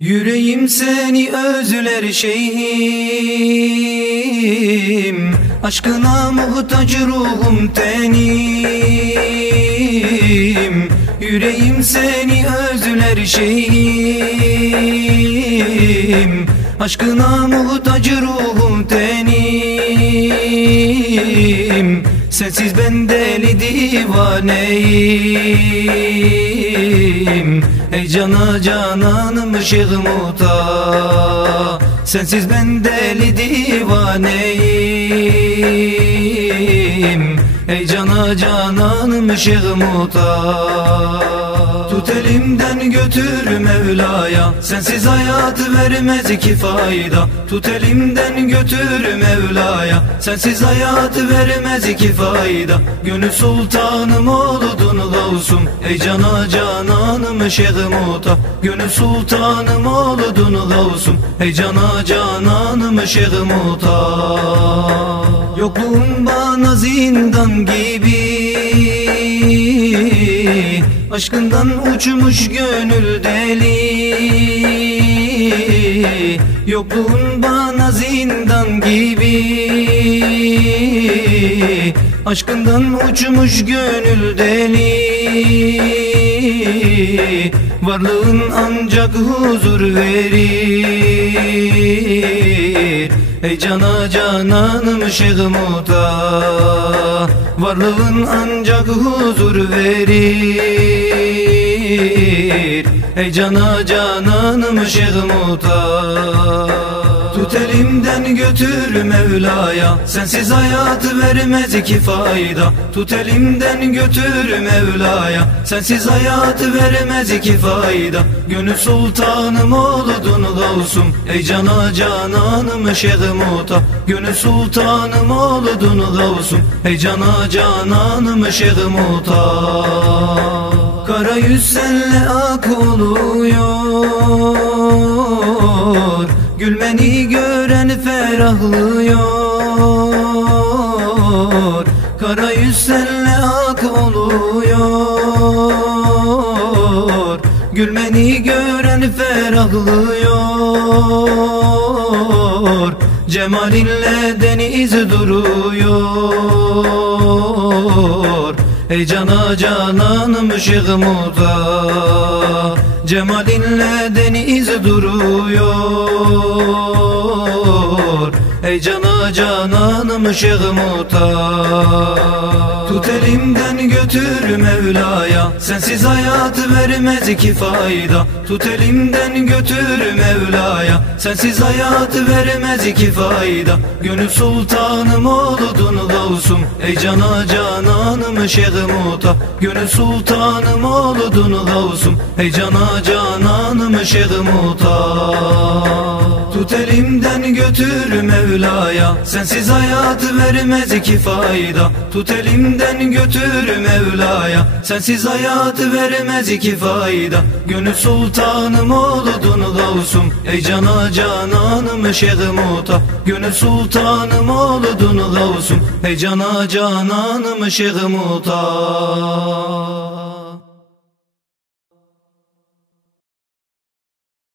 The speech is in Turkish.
Yüreğim seni özler şeyhim, aşkına muhtaç ruhum tenim. Yüreğim seni özler şeyhim, aşkına muhtaç ruhum tenim. Sensiz ben deli divaneyim. Ey cana cananım Şeyh Muta, sensiz ben deli divaneyim. Ey cana cananım Şeyh Muta, tut elimden götür Mevla'ya, sensiz hayatı vermez ki fayda. Tut elimden götür Mevla'ya, sensiz hayatı vermez ki fayda. Gönül sultanım oldun gavsum, ey cana cananım Şeyh Muta. Gönül sultanım oldun gavsum, ey cana cananım Şeyh Muta. Yokluğun bana zindan gibi, aşkından uçmuş gönül deli. Yokluğun bana zindan gibi, aşkından uçmuş gönül deli. Varlığın ancak huzur verir, ey cana cananım Şeyh Muta. Varlığın ancak huzur verir, ey cana cananım Şeyh Muta. Tut elimden götür Mevla'ya, sensiz hayatı vermez ki fayda. Tut elimden götür Mevla'ya, sensiz hayatı vermez ki fayda. Gönül sultanım oldun gavsum, ey cana cananım Şeyh Muta. Gönül sultanım oldun gavsum, ey cana cananım Şeyh Muta. Kara yüz senle ak oluyor, gülmeni gören ferahlıyor. Kara yüz senle ak oluyor, gülmeni gören ferahlıyor. Cemalinle deniz duruyor, ey cana cananım Şeyh Muta. Cemalinle deniz duruyor, ey cana cananım Şeyh Muta. Tut elimden götür Mevla'ya, sensiz hayatı vermez ki fayda. Tut elimden götür Mevla'ya, sensiz hayatı vermez ki fayda. Gönül sultanım oldun gavsum, ey cana cananım Şeyh Muta. Gönül sultanım oldun gavsum, ey cana cananım Şeyh Muta. Tut elimden götür Mevla'ya, sensiz hayatı vermez ki fayda. Tut elimden götür Mevla'ya, sensiz hayatı vermez ki fayda. Gönül sultanım oldun gavsum, ey cana cananım Şeyh Muta. Gönül sultanım oldun gavsum, ey cana cananım Şeyh Muta.